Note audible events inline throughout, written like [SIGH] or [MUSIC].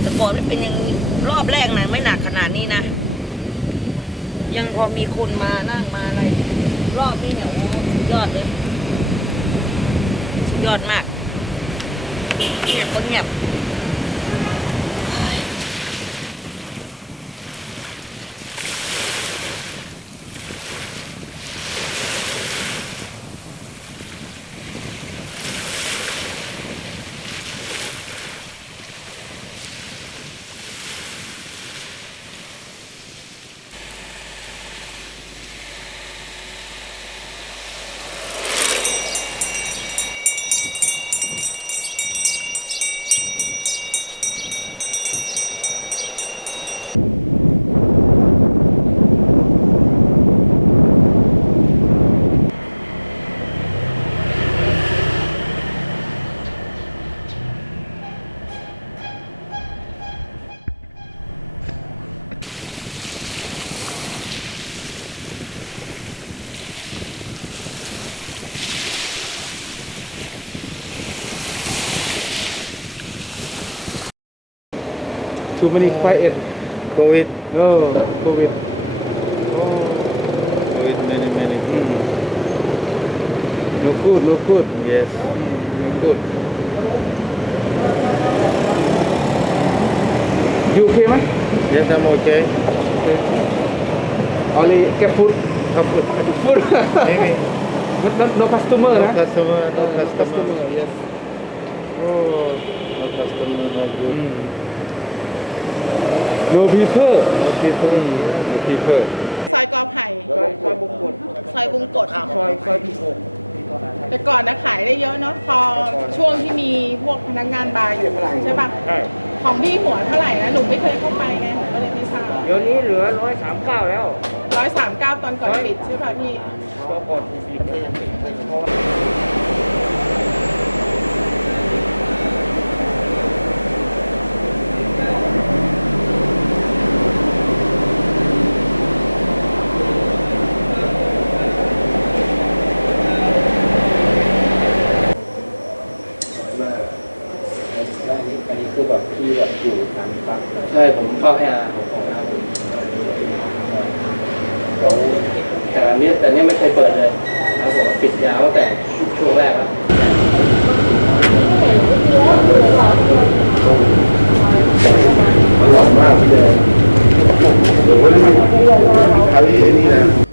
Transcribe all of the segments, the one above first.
แต่ก่อนไม่เป็นอย่างรอบแรกนะไม่หนักขนาดนี้นะ ยังพอมีคนมานั่งมาอะไร รอบนี้เนี่ยโอ้สุดยอดเลย สุดยอดมากเงียบก็เงียบ Too many quiet. COVID. Oh, COVID. COVID many many. No good, no good. Yes. No good. You okay, man? Yes, I'm okay. Only get food. How good? [LAUGHS] Food. Maybe. no, no, no customer, No huh? customer, no customer. yes. Oh. No customer, no good. Mm. No people. No people. No people. ซอยกอไผ่ซอยซอยบงกฎซอยบุงกฎซอยซอยที่หกแต่ก่อนนะขายได้เยอะเนาะพอช่วงที่มีพวกพนักงานบาร์อยู่ใช่ปะใช่ของพี่หัวเท่าไหร่นะหนูไม่เคยเข้าไปไงหนูก็เลยไม่ทราบเดี๋ยวนี้เหลือร้อยสามเก้าแล้วร้อยสามเก้าตอนก่อนปิดใช่ปะพี่ตัวก่อนปีปีก็ยังติดเพราะว่า ว่าอันนี้อันนี้คือแบบที่แบบอยู่ตามปั๊บ ใช่ผมเฝ้าให้อาของของเราเขาแต่อันนี้แต่เนี้ไม่เคยเปิดเลยครับผมปิดยาวตั้งแต่ช่วงแรกครับ อร่อยมากเลยเดี๋ยววันนี้ขายที่นี่นะ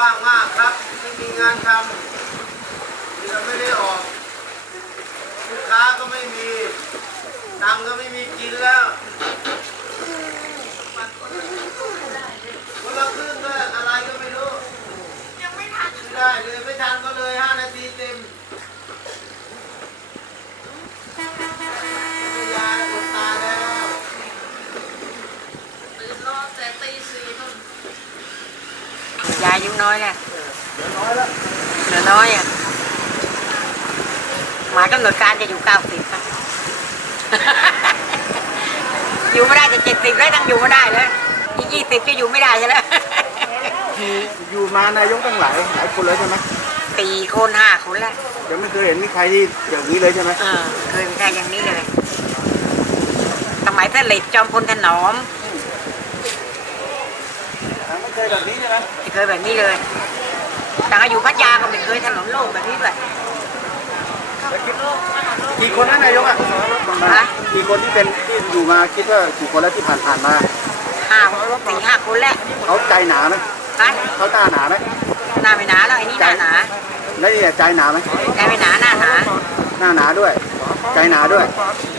ว่างมากครับไม่มีงานทำยังไม่ได้ออกลูกค้าก็ไม่มีตังก็ไม่มีกินแล้วคนละครึ่งก็อะไรก็ไม่รู้ยังไม่ทันไม่ได้เลยไม่ทันก็เลยห้านาทีเต็มยายคนตายแล้ว ยายยังน้อยนะเหลือน้อยแล้วเหลือน้อยอะหมายกำหนดการจะอยู่เก้าสิบอยู่ไม่ได้จะเจ็ดสิบแล้วยังอยู่ไม่ได้เลยอีกยี่สิบก็อยู่ไม่ได้ใช่ไหมอยู่อยู่มานายกตั้งหลายหลายคนเลยใช่ไหมสี่คนห้าคนแล้วยังไม่เคยเห็นมีใครที่อย่างนี้เลยใช่ไหมเออเคยมีแค่อย่างนี้เลยนะสมัยท่านเหล็กจอมพลถนอม ยังไม่เคยแบบนี้ใช่ไหมไม่เคยแบบนี้เลยแต่อยู่พัทยาก็ไม่เคยถนนโลกแบบนี้เลยแล้วคิดกี่คนนะนายกอะฮะกี่คนที่เป็นที่อยู่มาคิดว่ากี่คนแล้วที่ผ่านผ่านๆมาห้าถึงห้าคนแล้วเขาใจหนาไหมฮะเขาหน้าหนาไหมหน้าไม่หนาแล้วไอ้นี่หน้าหนาแล้วเนี่ยใจหนาไหมแต่ไม่หนาหน้าหนาหน้าหนาด้วย ใจหนาด้วยห